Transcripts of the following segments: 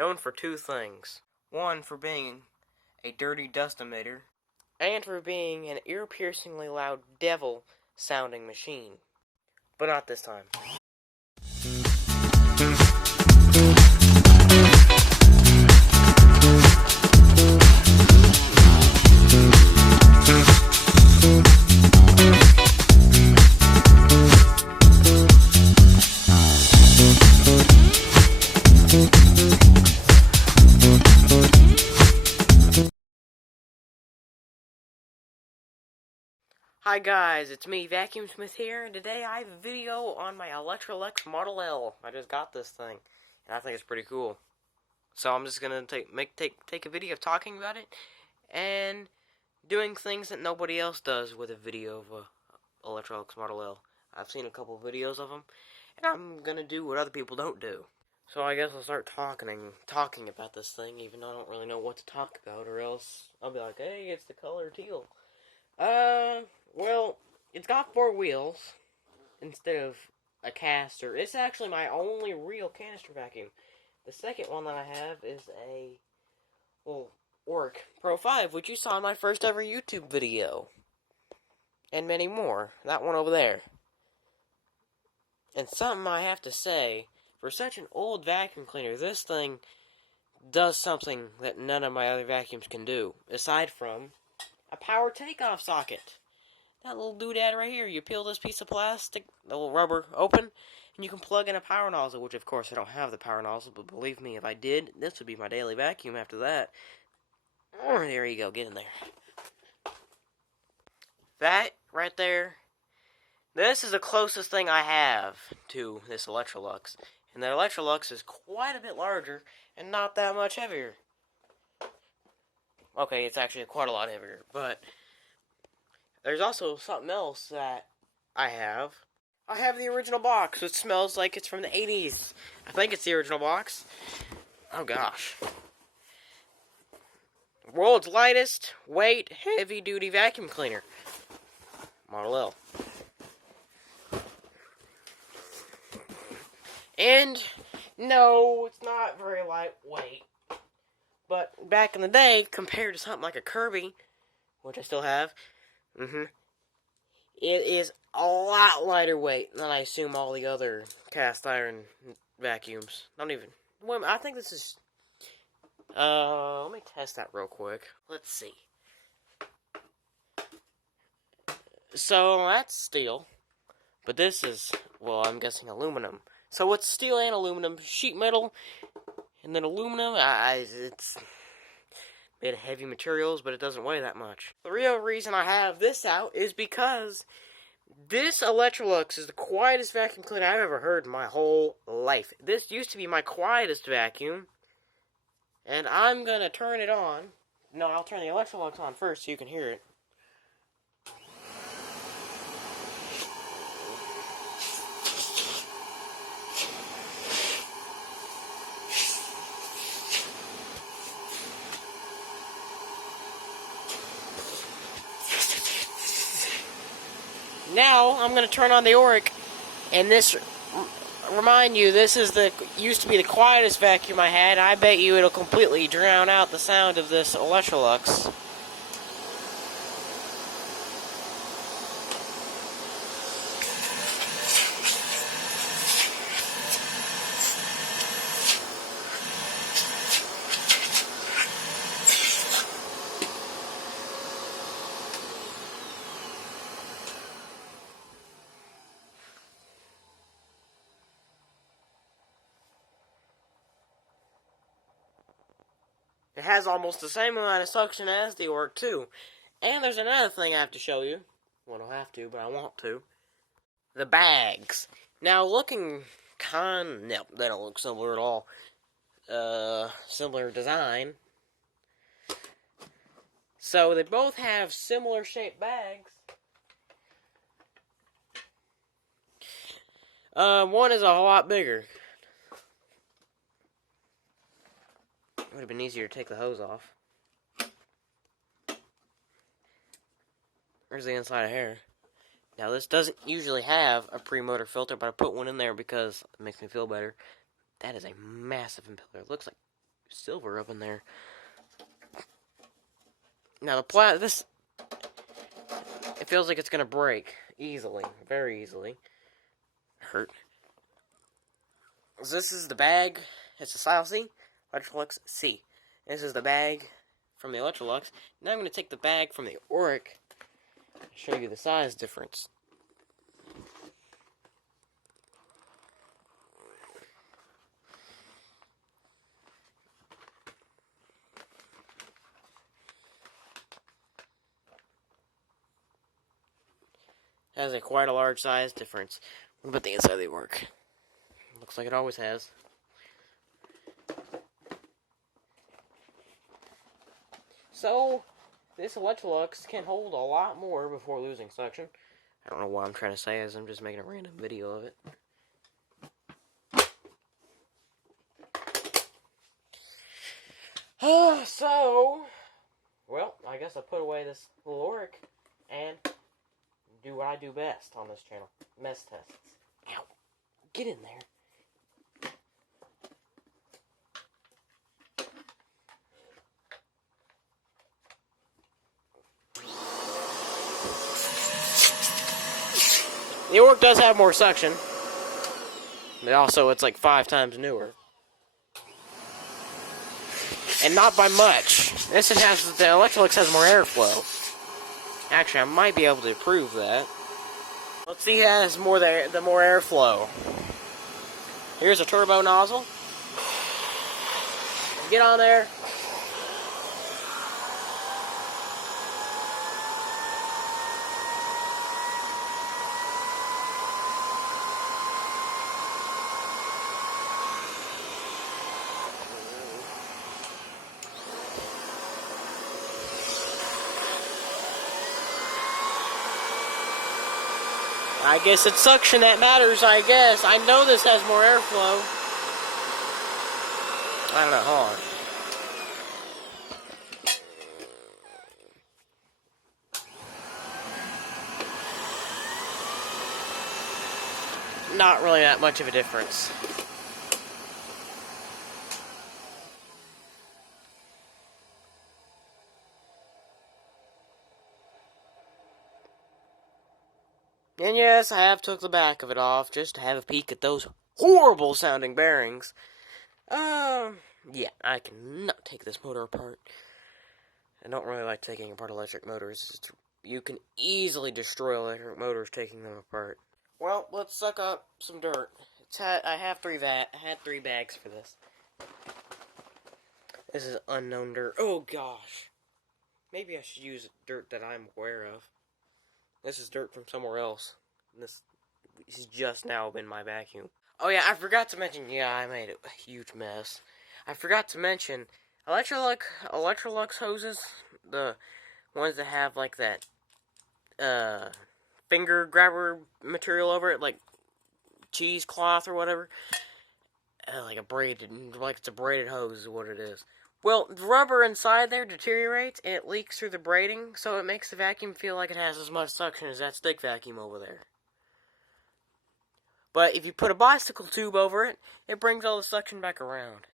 known for two things. One, for being a dirty dust emitter, and for being an ear-piercingly loud devil-sounding machine. But not this time. Hi guys, it's me, Vacuum Smith here, and today I have a video on my Electrolux Model L. I just got this thing, and I think it's pretty cool. So I'm just gonna take a video of talking about it, and doing things that nobody else does with a video of a Electrolux Model L. I've seen a couple of videos of them, and I'm gonna do what other people don't do. So I guess I'll start talking about this thing, even though I don't really know what to talk about, or else I'll be like, hey, it's the color teal. Well, it's got four wheels instead of a caster. It's actually my only real canister vacuum. The second one that I have is a, Orc Pro 5, which you saw in my first ever YouTube video. And many more. That one over there. And something I have to say, for such an old vacuum cleaner, this thing does something that none of my other vacuums can do, aside from a power takeoff socket. That little doodad right here, you peel this piece of plastic, the little rubber, open, and you can plug in a power nozzle, which of course I don't have the power nozzle, but believe me, if I did, this would be my daily vacuum after that. There you go, get in there. That, right there, this is the closest thing I have to this Electrolux. And the Electrolux is quite a bit larger, and not that much heavier. Okay, it's actually quite a lot heavier, but there's also something else that I have. I have the original box, which smells like it's from the 80s. I think it's the original box. Oh gosh. World's lightest weight heavy-duty vacuum cleaner. Model L. And no, it's not very lightweight. But back in the day, compared to something like a Kirby, which I still have, it is a lot lighter weight than I assume all the other cast iron vacuums. Not even. Well, I think this is. Let me test that real quick. Let's see. So that's steel, but this is, well, I'm guessing aluminum. So it's steel and aluminum, sheet metal, and then aluminum. It's made of heavy materials, but it doesn't weigh that much. The real reason I have this out is because this Electrolux is the quietest vacuum cleaner I've ever heard in my whole life. This used to be my quietest vacuum, and I'm gonna turn it on. No, I'll turn the Electrolux on first so you can hear it. Now, I'm going to turn on the Orc, and this, remind you, this is used to be the quietest vacuum I had. I bet you it'll completely drown out the sound of this Electrolux. It has almost the same amount of suction as the Orc, too. And there's another thing I have to show you. Well, I don't have to, but I want to. The bags. Now, looking no, they don't look similar at all. Similar design. So, they both have similar shaped bags. One is a lot bigger. It would have been easier to take the hose off. There's the inside of here. Now, this doesn't usually have a pre-motor filter, but I put one in there because it makes me feel better. That is a massive impeller. It looks like silver up in there. Now this, it feels like it's gonna break easily, very easily. Hurt. So this is the bag. It's a Style C, Electrolux C. This is the bag from the Electrolux. Now I'm gonna take the bag from the Oric and show you the size difference. Has quite a large size difference. What about the inside of the Oric? Looks like it always has. So, this Electrolux can hold a lot more before losing suction. I don't know what I'm trying to say, as I'm just making a random video of it. So, well, I guess I put away this little Oric and do what I do best on this channel. Mess tests. Ow. Get in there. The Oric does have more suction. But also, it's like 5 times newer. And not by much. The Electrolux has more airflow. Actually, I might be able to prove that. Let's see who has the more airflow. Here's a turbo nozzle. Get on there. I guess it's suction that matters, I guess. I know this has more airflow. I don't know, hold on. Not really that much of a difference. And yes, I have took the back of it off just to have a peek at those horrible sounding bearings. Yeah, I cannot take this motor apart. I don't really like taking apart electric motors. You can easily destroy electric motors taking them apart. Well, let's suck up some dirt. I had 3 bags for this. This is unknown dirt. Oh gosh. Maybe I should use dirt that I'm aware of. This is dirt from somewhere else. This is just now in my vacuum. Oh yeah, I forgot to mention, yeah, I made a huge mess. I forgot to mention, Electrolux hoses, the ones that have like that, finger grabber material over it, like cheesecloth or whatever. Like it's a braided hose is what it is. Well, the rubber inside there deteriorates, and it leaks through the braiding, so it makes the vacuum feel like it has as much suction as that stick vacuum over there. But if you put a bicycle tube over it, it brings all the suction back around.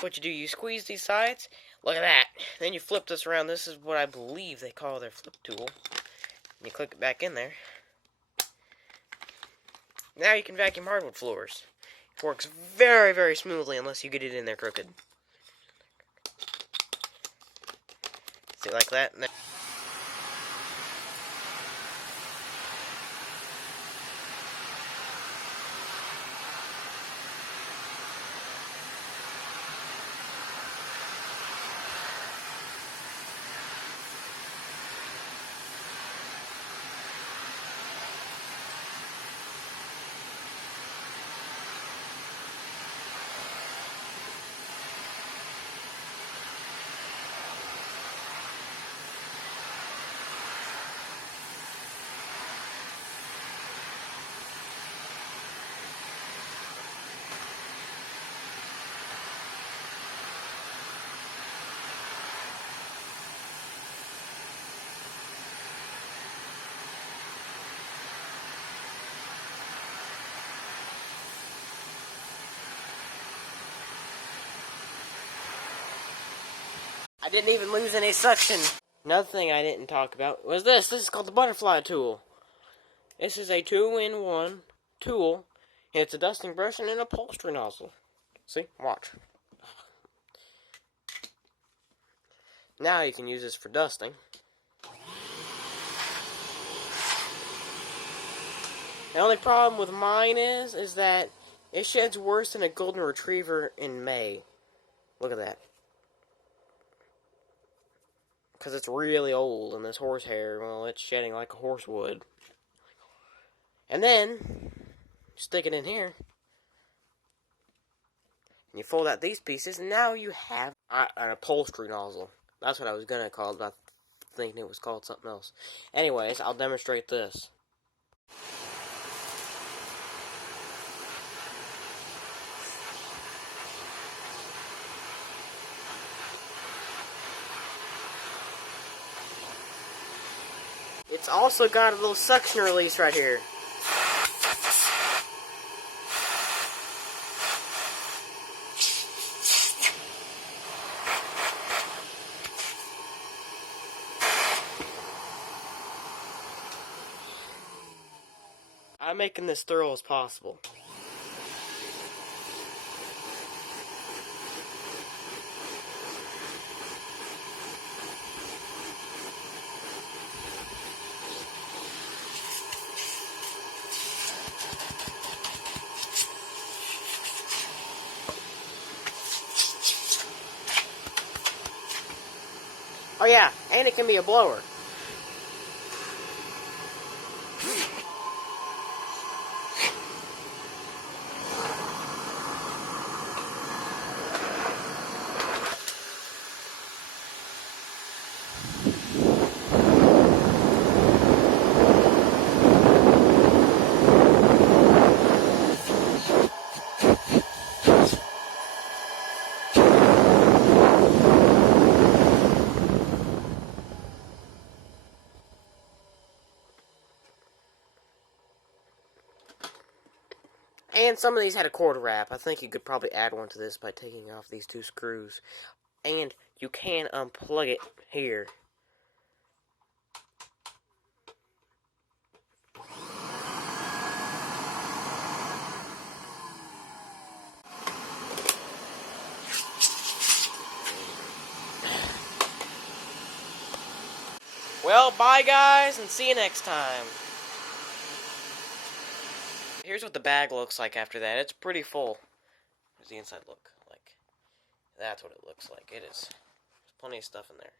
What you do, you squeeze these sides Look at that. Then you flip this around. This is what I believe they call their flip tool. And you click it back in there. Now you can vacuum hardwood floors. It works very, very smoothly unless you get it in there crooked. See, like that. And then I didn't even lose any suction. Another thing I didn't talk about was this. This is called the butterfly tool. This is a 2-in-1 tool. It's a dusting brush and an upholstery nozzle. See? Watch. Now you can use this for dusting. The only problem with mine is that it sheds worse than a golden retriever in May. Look at that. Because it's really old, and this horsehair, well, it's shedding like a horse would. And then, stick it in here, and you fold out these pieces, and now you have an upholstery nozzle. That's what I was going to call it, but I think it was called something else. Anyways, I'll demonstrate this. It's also got a little suction release right here. I'm making this thorough as possible. Oh yeah, and it can be a blower. And some of these had a cord wrap. I think you could probably add one to this by taking off these 2 screws. And you can unplug it here. Well, bye guys, and see you next time. Here's what the bag looks like after that. It's pretty full. Here's the inside look like. That's what it looks like. It is. There's plenty of stuff in there.